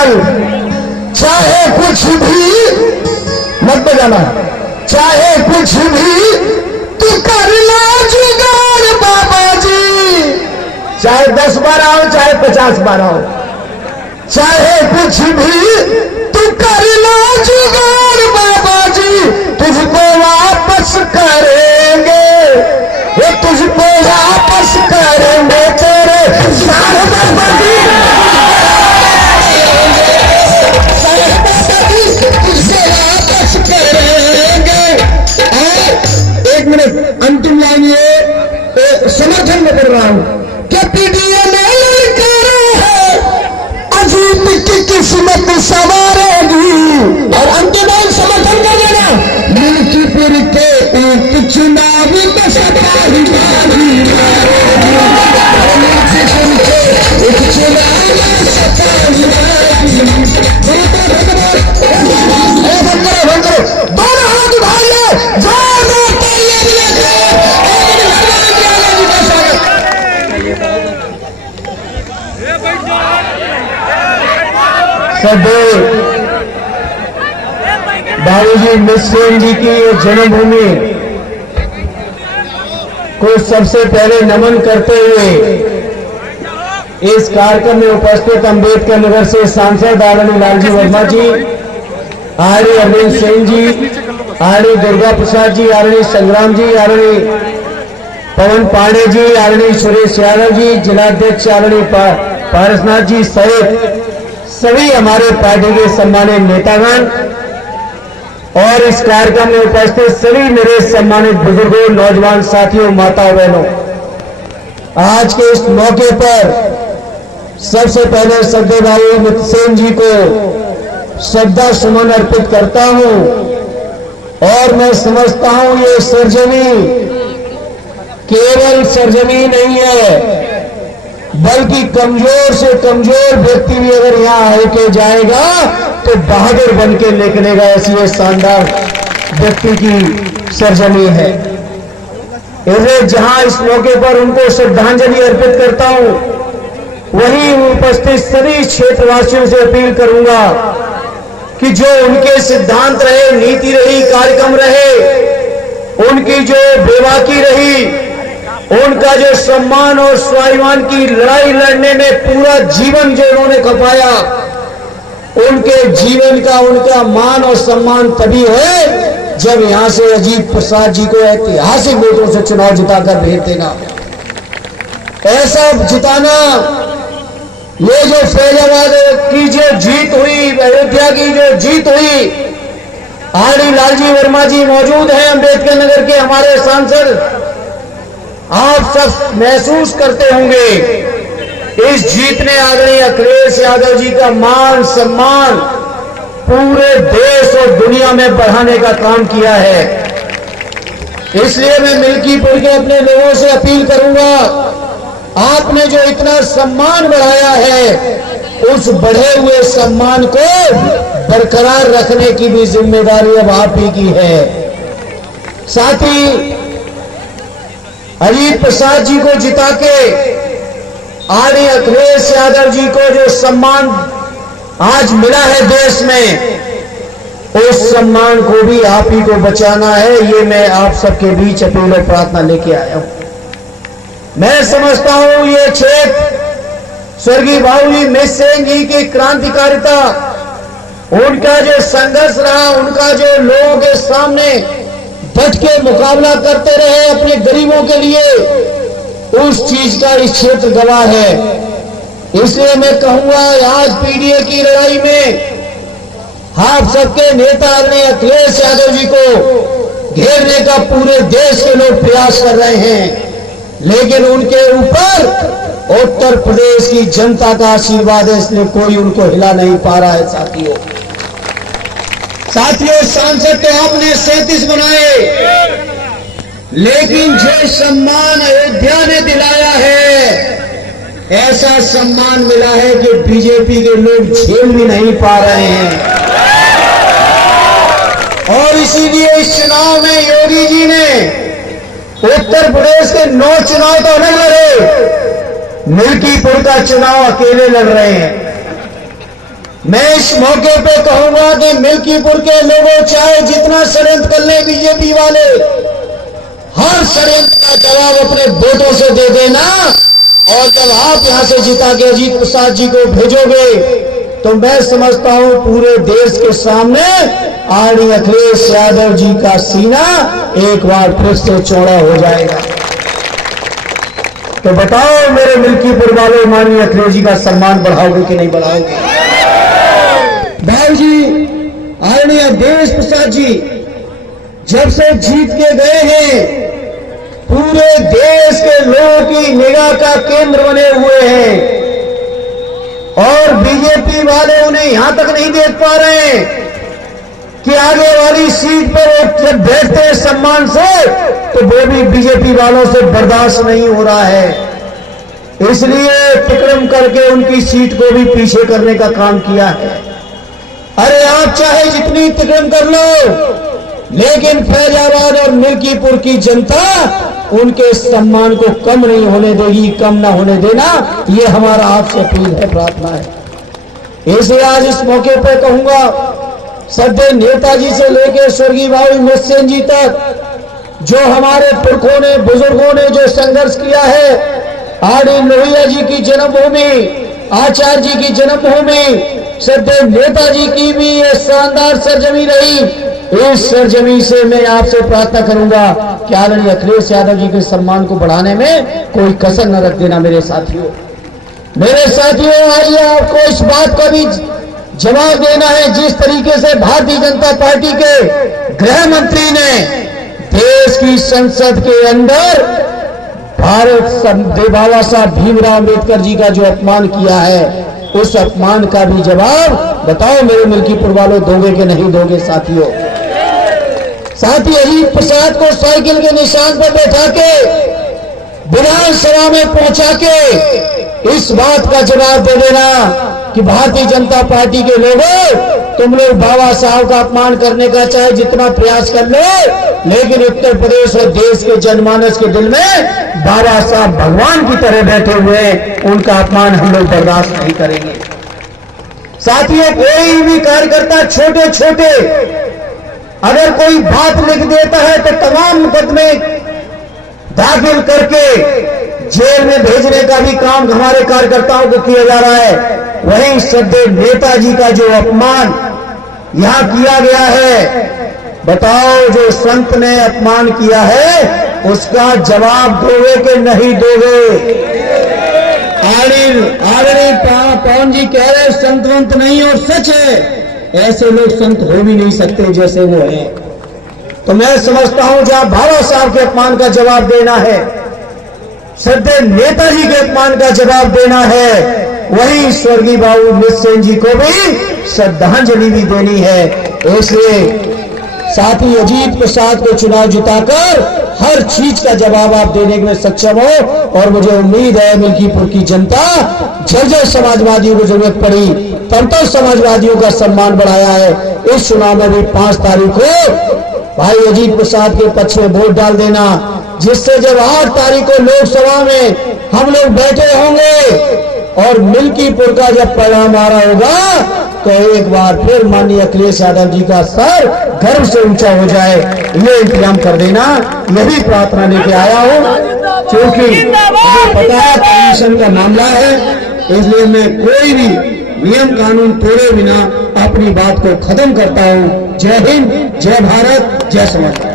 कल, चाहे कुछ भी मत बजाना, चाहे कुछ भी तू कर लो जुगाड़ बाबा जी, चाहे 10 बार आओ चाहे 50 बार आओ, चाहे कुछ भी तू कर लो जुगाड़ बाबा जी, तुझको वापस करेंगे, ये तुझको वापस करेंगे तेरे सारे बाबा जी, तुझको वापस करेंगे। और 1 मिनट अंतिम लाइन ये समर्थन में कर रहा हूं कि पीडीए में ललकारा है, अजीत की किस्मत संवारेगी। और अंतिम समर्थन कर देना, मिल्कीपुर के एक चुनाव में सपा ही मारी, एक चुनाव में सपा ही मारी। दोनों हाथ उठाइए, बाबूजी मिस्र जी की जन्मभूमि को सबसे पहले नमन करते हुए इस कार्यक्रम में उपस्थित अंबेडकर नगर से सांसद आदरणीय लालजी वर्मा जी, आदरणीय अरविंद सिंह जी, आदरणीय दुर्गा प्रसाद जी, आदरणीय संग्राम जी, आदरणीय पवन पांडे जी, आदरणीय सुरेश यादव जी, जिलाध्यक्ष आदरणीय पारसनाथ जी सहित सभी हमारे पार्टी के सम्मानित नेतागण और इस कार्यक्रम में उपस्थित सभी मेरे सम्मानित बुजुर्गों, नौजवान साथियों, माताओं, बहनों, आज के इस मौके पर सबसे पहले श्रद्धेय भाई मित्रसेन जी को श्रद्धा सुमन अर्पित करता हूं। और मैं समझता हूं ये सरजमी केवल सरजमी नहीं है, बल्कि कमजोर से कमजोर व्यक्ति भी अगर यहां आके जाएगा तो बहादुर बन के निकलेगा, ऐसी ये शानदार व्यक्ति की सरजमी है। इसलिए जहां इस मौके पर उनको श्रद्धांजलि अर्पित करता हूं, वहीं उपस्थित सभी क्षेत्रवासियों से अपील करूंगा कि जो उनके सिद्धांत रहे, नीति रही, कार्यक्रम रहे, उनकी जो बेबाकी रही, उनका जो सम्मान और स्वाभिमान की लड़ाई लड़ने में पूरा जीवन जो उन्होंने खपाया, उनके जीवन का उनका मान और सम्मान तभी है जब यहां से अजीत प्रसाद जी को ऐतिहासिक वोटों से चुनाव जिताकर भेज देना। ऐसा जिताना, ये जो फैजाबाद की जो जीत हुई, अयोध्या की जो जीत हुई, आदरणीय लालजी वर्मा जी मौजूद हैं, अंबेडकर नगर के हमारे सांसद, आप सब महसूस करते होंगे इस जीत ने आदरणीय अखिलेश यादव जी का मान सम्मान पूरे देश और दुनिया में बढ़ाने का काम किया है। इसलिए मैं मिल्कीपुर के अपने लोगों से अपील करूंगा, आपने जो इतना सम्मान बढ़ाया है, उस बढ़े हुए सम्मान को बरकरार रखने की भी जिम्मेदारी अब आप ही की है। साथ ही अजीत प्रसाद जी को जिता के आदरणीय अखिलेश यादव जी को जो सम्मान आज मिला है देश में, उस सम्मान को भी आप ही को बचाना है। ये मैं आप सबके बीच अपील और प्रार्थना लेके आया हूं। मैं समझता हूं ये क्षेत्र स्वर्गीय बाबूजी मिस्र जी की क्रांतिकारिता, उनका जो संघर्ष रहा, उनका जो लोगों के सामने डट के मुकाबला करते रहे अपने गरीबों के लिए, उस चीज का इस क्षेत्र गवाह है। इसलिए मैं कहूंगा आज पीडीए की लड़ाई में आप सबके नेता आदरणीय अखिलेश यादव जी को घेरने का पूरे देश के लोग प्रयास कर रहे हैं, लेकिन उनके ऊपर उत्तर प्रदेश की जनता का आशीर्वाद है, इसलिए कोई उनको हिला नहीं पा रहा है। साथियों सांसद तो आपने 37 बनाए, लेकिन जो सम्मान अयोध्या ने दिलाया है, ऐसा सम्मान मिला है कि बीजेपी के लोग झेल भी नहीं पा रहे हैं। और इसीलिए इस चुनाव में योगी जी ने उत्तर प्रदेश के 9 चुनाव तो नहीं लड़े, मिल्कीपुर का चुनाव अकेले लड़ रहे हैं। मैं इस मौके पे कहूंगा कि मिल्कीपुर के लोगों चाहे जितना षड्यंत्र कर ले बीजेपी वाले, हर षड्यंत्र का जवाब अपने वोटों से दे देना। और जब आप यहां से जिता के अजीत प्रसाद जी को भेजोगे तो मैं समझता हूं पूरे देश के सामने आदरणीय अखिलेश यादव जी का सीना एक बार फिर से चौड़ा हो जाएगा। तो बताओ मेरे मिल्कीपुर वालों, माननीय अखिलेश जी का सम्मान बढ़ाओगे कि नहीं बढ़ाओगे? भाई जी, आदरणीय देवेश प्रसाद जी जब से जीत के गए हैं पूरे देश के लोगों की निगाह का केंद्र बने हुए हैं और बीजेपी वाले उन्हें यहां तक नहीं देख पा रहे हैं कि आगे वाली सीट पर वो जब बैठते हैं सम्मान से तो वो भी बीजेपी वालों से बर्दाश्त नहीं हो रहा है। इसलिए तिक्रम करके उनकी सीट को भी पीछे करने का काम किया है। अरे आप चाहे जितनी तिक्रम कर लो, लेकिन फैजाबाद और मिल्कीपुर की जनता उनके सम्मान को कम नहीं होने देगी, कम ना होने देना, ये हमारा आपसे अपील है, प्रार्थना है। इसलिए आज इस मौके पर कहूंगा, सदैव नेताजी से लेकर स्वर्गीय बाबू मृतसेन जी तक जो हमारे पुरखों ने, बुजुर्गों ने जो संघर्ष किया है, आदरणीय लोहिया जी की जन्मभूमि, आचार्य जी की जन्मभूमि, सदैव नेताजी की भी ये शानदार सरजमी रही। इस सरजमी से मैं आपसे प्रार्थना करूंगा कि आदरणीय अखिलेश यादव जी के सम्मान को बढ़ाने में कोई कसर न रख देना। मेरे साथियों, आइए आपको इस बात का भी जवाब देना है, जिस तरीके से भारतीय जनता पार्टी के गृह मंत्री ने देश की संसद के अंदर बाबा साहब भीमराव अम्बेडकर जी का जो अपमान किया है, उस अपमान का भी जवाब बताओ मेरे मिल्कीपुर वालों, दोगे कि नहीं दोगे? साथी अजीत प्रसाद को साइकिल के निशान पर बैठा के विधानसभा में पहुंचा के इस बात का जवाब दे देना कि भारतीय जनता पार्टी के लोगों, तुम लोग बाबा साहब का अपमान करने का चाहे जितना प्रयास कर लो, लेकिन उत्तर प्रदेश और देश के जनमानस के दिल में बाबा साहब भगवान की तरह बैठे हुए, उनका अपमान हम लोग बर्दाश्त नहीं करेंगे। साथियों, कोई भी कार्यकर्ता छोटे छोटे अगर कोई बात लिख देता है तो तमाम मुकदमे दाखिल करके जेल में भेजने का भी काम हमारे कार्यकर्ताओं को किया जा रहा है। वहीं सदैव नेताजी का जो अपमान यहां किया गया है, बताओ जो संत ने अपमान किया है उसका जवाब दोगे कि नहीं दोगे? आदरणीय पवन जी कह रहे संतवंत नहीं और सच है, ऐसे लोग संत हो भी नहीं सकते जैसे वो हैं। तो मैं समझता हूं जहां बाबा साहब के अपमान का जवाब देना है, सदैव नेताजी के अपमान का जवाब देना है, वहीं स्वर्गीय बाबू मृतसेन जी को भी श्रद्धांजलि भी देनी है। इसलिए साथी अजीत प्रसाद को चुनाव जिताकर हर चीज का जवाब आप देने में सक्षम हो। और मुझे उम्मीद है मिल्कीपुर की जनता, जब समाजवादियों को जरूरत पड़ी तब तो समाजवादियों का सम्मान बढ़ाया है। इस चुनाव में भी 5 तारीख को भाई अजीत प्रसाद के पक्ष में वोट डाल देना, जिससे जब 8 तारीख को लोकसभा में हम लोग बैठे होंगे और मिल्कीपुर का जब परिणाम आ रहा होगा तो एक बार फिर माननीय अखिलेश यादव जी का सर गर्व से ऊंचा हो जाए, ये इंतजाम कर देना। यही प्रार्थना लेके आया हूं, क्योंकि मुझे पता है कमीशन का मामला है, इसलिए मैं कोई भी नियम कानून तोड़े बिना अपनी बात को खत्म करता हूं। जय हिंद, जय भारत, जय समाज।